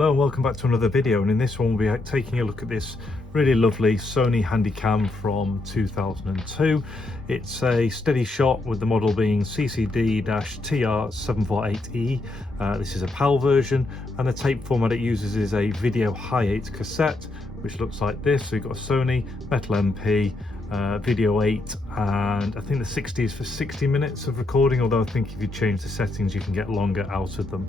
Hello and welcome back to another video, and in this one we'll be taking a look at this really lovely Sony Handycam from 2002. It's a steady shot with the model being CCD TR748E. This is a PAL version, and the tape format it uses is a video Hi8 cassette, which looks like this. So you've got a Sony Metal MP, video 8, and I think the 60 is for 60 minutes of recording, although I think if you change the settings you can get longer out of them.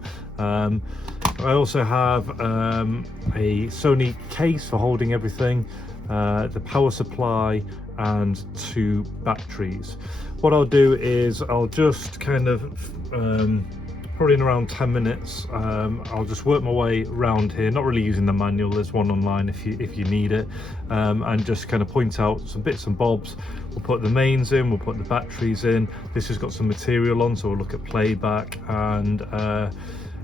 I also have a Sony case for holding everything, the power supply and 2 batteries. What I'll do is I'll just kind of probably in around 10 minutes I'll just work my way around here, not really using the manual. There's one online if you need it, and just kind of point out some bits and bobs. We'll put the mains in, we'll put the batteries in. This has got some material on, so we'll look at playback, and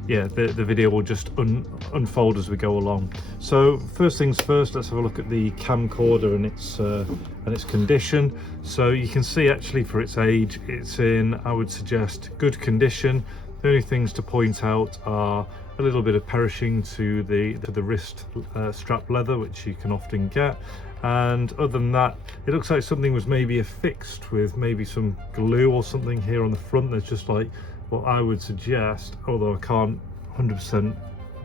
yeah, the video will just unfold as we go along. So first things first, let's have a look at the camcorder and its condition. So you can see actually for its age, it's in, I would suggest, good condition. The only things to point out are a little bit of perishing to the wrist strap leather, which you can often get, and other than that it looks like something was maybe affixed with maybe some glue or something here on the front. There's just like what I would suggest, although I can't 100%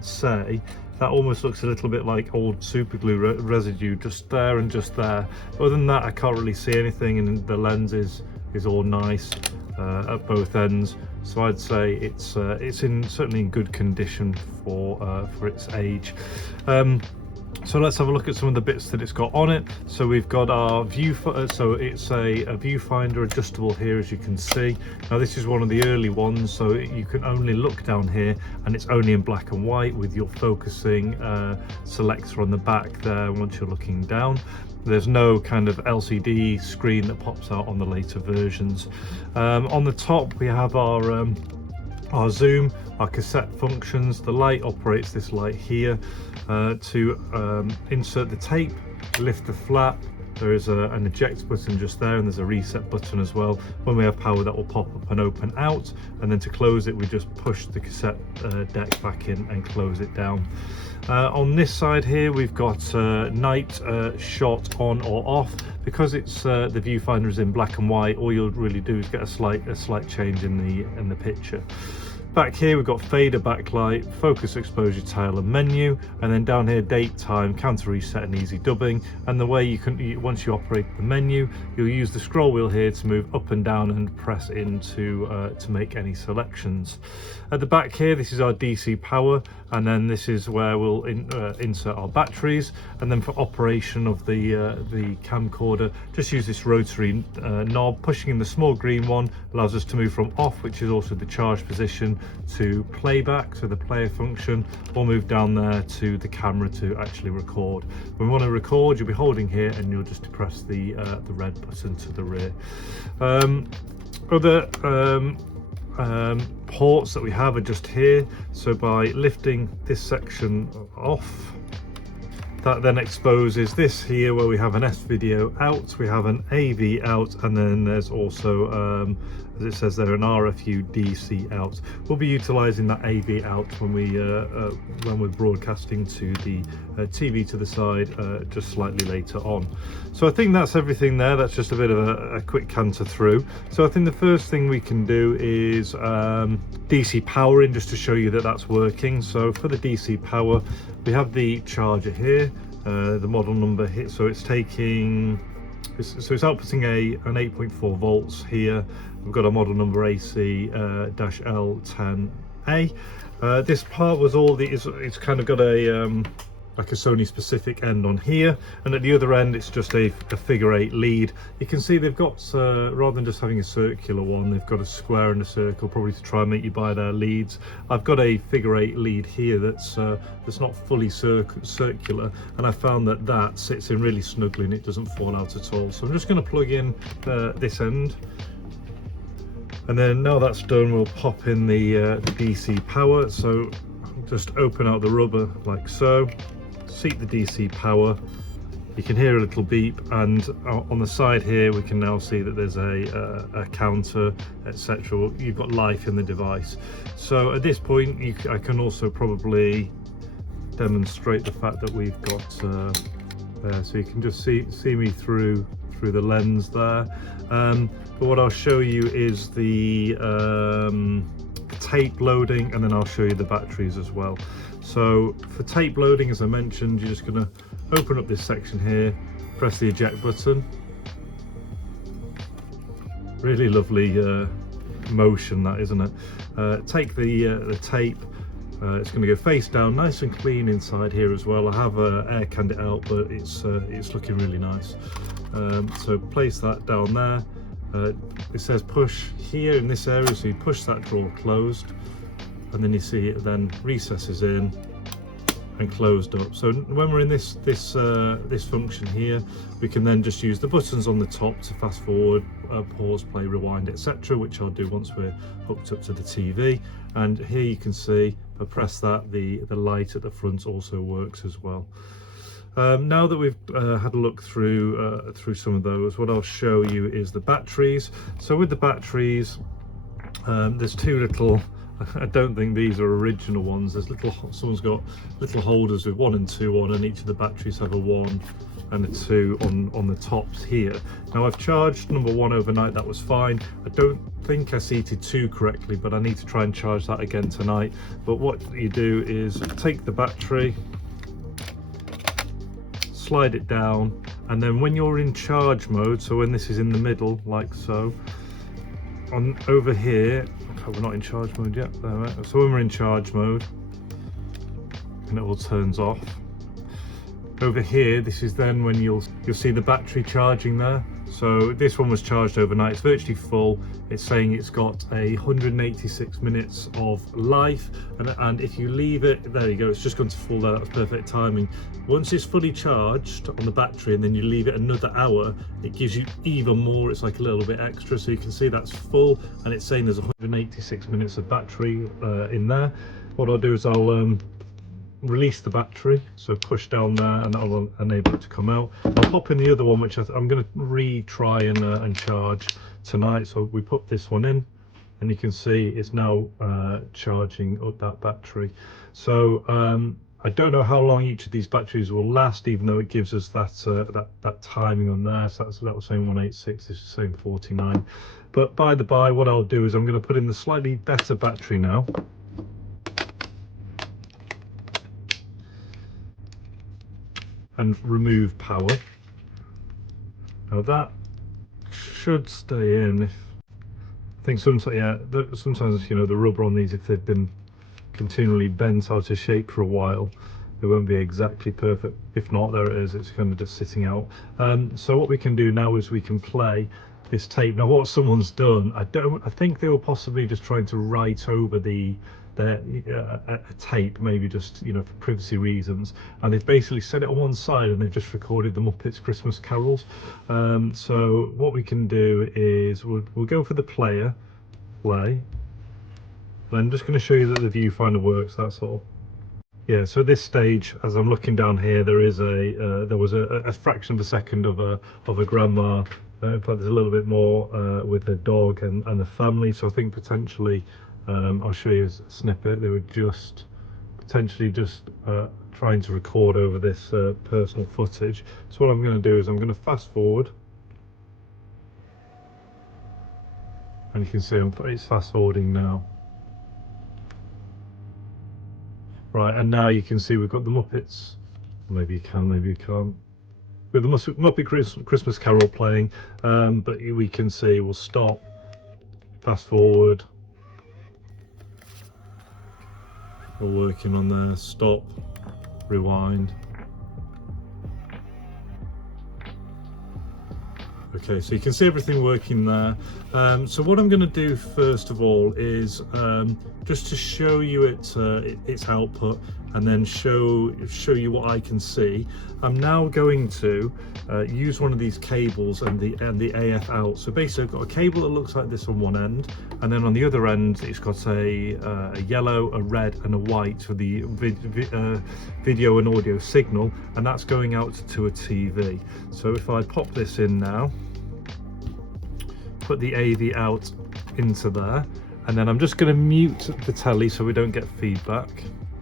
say, that almost looks a little bit like old super glue residue just there and just there. Other than that I can't really see anything, and the lens is all nice at both ends. So I'd say it's certainly in good condition for its age. So let's have a look at some of the bits that it's got on it. So we've got our so it's a viewfinder adjustable here, as you can see. Now this is one of the early ones, so you can only look down here and it's only in black and white with your focusing selector on the back there once you're looking down. There's no kind of LCD screen that pops out on the later versions. On the top we have our zoom, our cassette functions. The light operates this light here to insert the tape, lift the flap. There is an eject button just there, and there's a reset button as well. When we have power, that will pop up and open out, and then to close it we just push the cassette deck back in and close it down. On this side here we've got night shot on or off. Because it's the viewfinder is in black and white, all you'll really do is get a slight change in the picture. Back here we've got fader backlight, focus exposure tail and menu, and then down here date, time, counter reset and easy dubbing. And the way you can, once you operate the menu, you'll use the scroll wheel here to move up and down and press into to make any selections. At the back here, this is our DC power, and then this is where we'll insert our batteries. And then for operation of the camcorder, just use this rotary knob. Pushing in the small green one allows us to move from off, which is also the charge position, to playback, so the player function, or move down there to the camera to actually record. When we want to record, you'll be holding here and you'll just press the red button to the rear. Other ports that we have are just here. So by lifting this section off, that then exposes this here where we have an S video out, we have an AV out, and then there's also as it says there, an RFU DC out. We'll be utilizing that AV out when we're broadcasting to the TV to the side just slightly later on. So I think that's everything there. That's just a bit of a quick canter through. So I think the first thing we can do is DC powering, just to show you that that's working. So for the DC power, we have the charger here, the model number here. So it's taking, so it's outputting an 8.4 volts here. We've got a model number AC-L10A. This part was all the, it's kind of got a like a Sony specific end on here, and at the other end it's just a figure 8 lead. You can see they've got rather than just having a circular one, they've got a square and a circle, probably to try and make you buy their leads. I've got a figure 8 lead here that's not fully circular, and I found that sits in really snugly and it doesn't fall out at all. So I'm just going to plug in this end, and then now that's done, we'll pop in the DC power. So just open out the rubber like so, seat the DC power. You can hear a little beep, and on the side here we can now see that there's a counter, etc. You've got life in the device. So at this point I can also probably demonstrate the fact that we've got there, so you can just see me through the lens there. But what I'll show you is the tape loading, and then I'll show you the batteries as well. So for tape loading, as I mentioned, you're just going to open up this section here, press the eject button. Really lovely motion, that, isn't it? Take the tape. It's going to go face down, nice and clean inside here as well. I have air canned it out, but it's looking really nice. So place that down there. It says push here in this area, so you push that drawer closed, and then you see it then recesses in and closed up. So when we're in this function here, we can then just use the buttons on the top to fast forward, pause, play, rewind, etc., which I'll do once we're hooked up to the TV. And here you can see, if I press that, the light at the front also works as well. Now that we've had a look through some of those, what I'll show you is the batteries. So with the batteries, there's two little, I don't think these are original ones. There's someone's got little holders with 1 and 2 on, and each of the batteries have a 1 and a 2 on the tops here. Now I've charged number 1 overnight, that was fine. I don't think I seated 2 correctly, but I need to try and charge that again tonight. But what you do is take the battery, slide it down, and then when you're in charge mode, so when this is in the middle like so, on over here, okay, we're not in charge mode yet, there, right? So when we're in charge mode and it all turns off, over here, this is then when you'll see the battery charging there. So this one was charged overnight, it's virtually full. It's saying it's got 186 minutes of life, and if you leave it, there you go, it's just gone to full there. That's perfect timing. Once it's fully charged on the battery and then you leave it another hour, it gives you even more. It's like a little bit extra, so you can see that's full, and it's saying there's 186 minutes of battery in there. What I'll do is I'll release the battery, so push down there, and that will enable it to come out. I'll pop in the other one, which I'm going to retry and charge tonight. So we put this one in, and you can see it's now charging up that battery. So I don't know how long each of these batteries will last, even though it gives us that timing on there. So that was saying 186, this is saying 49. But by the by, what I'll do is I'm going to put in the slightly better battery now. And remove power. Now that should stay in. I think sometimes, yeah, sometimes, you know, the rubber on these, if they've been continually bent out of shape for a while, they won't be exactly perfect. If not, there it is, it's kind of just sitting out. So what we can do now is we can play this tape. Now what someone's done, I think they were possibly just trying to write over a tape, maybe just, you know, for privacy reasons, and they've basically set it on one side and they've just recorded the Muppets Christmas carols. So what we can do is we'll go for the play. I'm just going to show you that the viewfinder works, that's all. Yeah, so at this stage, as I'm looking down here, there is there was a fraction of a second of a grandma. In fact, there's a little bit more with the dog and the family. So I think potentially, I'll show you a snippet. They were just potentially trying to record over this personal footage. So what I'm going to do is I'm going to fast forward, and you can see it's fast forwarding now. Right, and now you can see we've got the Muppets. Maybe you can, maybe you can't. With the Muppet Christmas Carol playing, but we can see we'll stop, fast forward. We're working on there, stop, rewind. Okay, so you can see everything working there. So what I'm going to do first of all is just to show you its output, and then show you what I can see. I'm now going to use one of these cables and the AF out. So basically I've got a cable that looks like this on one end, and then on the other end it's got a yellow, a red and a white for the video and audio signal, and that's going out to a TV. So if I pop this in now, put the AV out into there, and then I'm just going to mute the telly so we don't get feedback.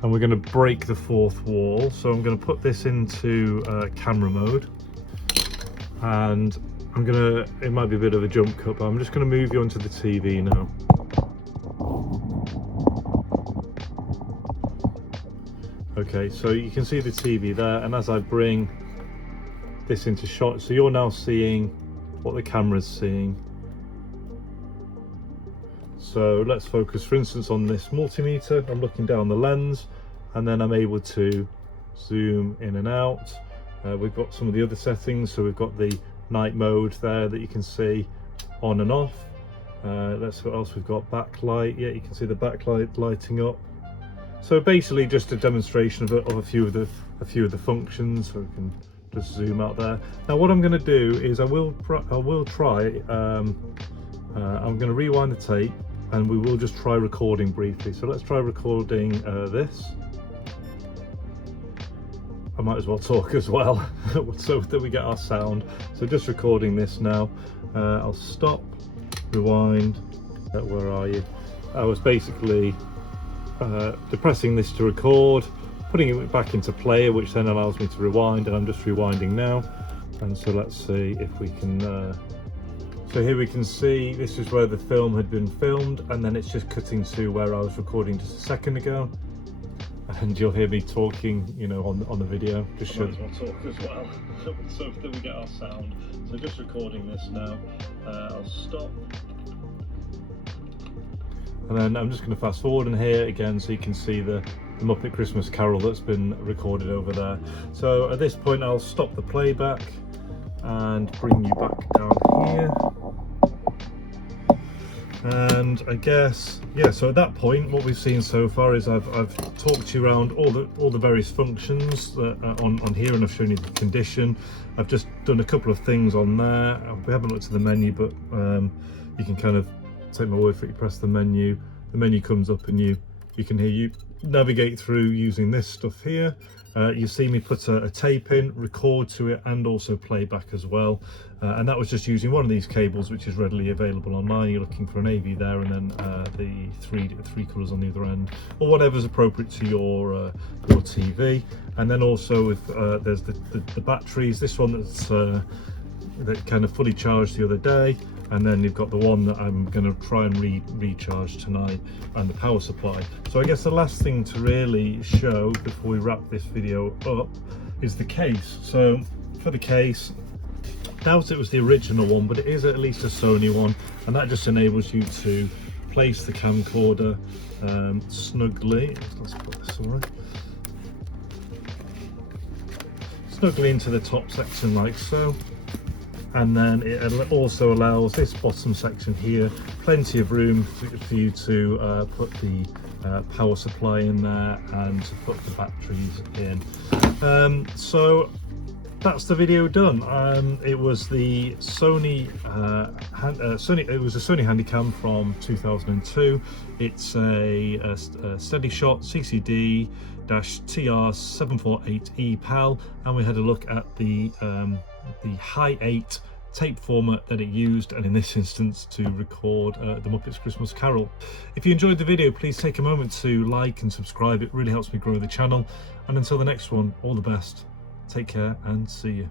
and we're going to break the fourth wall. So I'm going to put this into camera mode, and I'm going to, it might be a bit of a jump cut, but I'm just going to move you onto the TV now. Okay, so you can see the TV there, and as I bring this into shot, so you're now seeing what the camera's seeing. So let's focus, for instance, on this multimeter. I'm looking down the lens, and then I'm able to zoom in and out. We've got some of the other settings, so we've got the night mode there that you can see on and off. Let's see what else we've got. Backlight, yeah, you can see the backlight lighting up. So basically just a demonstration of a few of the functions. So we can just zoom out there. Now what I'm going to do is I will try. I'm going to rewind the tape, and we will just try recording briefly. So let's try recording this. I might as well talk as well, so that we get our sound. So just recording this now. I'll stop, rewind. Where are you? I was basically depressing this to record, putting it back into player, which then allows me to rewind, and I'm just rewinding now. And so let's see if we can so here we can see this is where the film had been filmed, and then it's just cutting to where I was recording just a second ago, and you'll hear me talking, you know, on the video. Just show I'll talk as well so that we get our sound. So just recording this now. I'll stop. And then I'm just going to fast forward in here again, so you can see the Muppet Christmas Carol that's been recorded over there. So at this point I'll stop the playback and bring you back down here. And I guess, yeah, so at that point what we've seen so far is I've talked you around all the various functions that are on here, and I've shown you the condition. I've just done a couple of things on there. We haven't looked at the menu, but you can kind of take my word for it. You press the menu comes up, and you can hear you navigate through using this stuff here. You see me put a tape in, record to it, and also playback as well. And that was just using one of these cables, which is readily available online. You're looking for an AV there, and then the three colours on the other end, or whatever's appropriate to your TV. And then also if there's the batteries. This one that's that kind of fully charged the other day, and then you've got the one that I'm going to try and recharge tonight, and the power supply. So I guess the last thing to really show before we wrap this video up is the case. So for the case, I doubt it was the original one, but it is at least a Sony one, and that just enables you to place the camcorder snugly. Let's put this away. Snugly into the top section like so. And then it also allows this bottom section here plenty of room for you to put the power supply in there and to put the batteries in. So that's the video done. It was the Sony Sony Handycam from 2002. It's a steady shot CCD TR748E PAL, and we had a look at the Hi8 tape format that it used, and in this instance to record the Muppets Christmas Carol. If you enjoyed the video, please take a moment to like and subscribe. It really helps me grow the channel, and until the next one, all the best, take care and see you.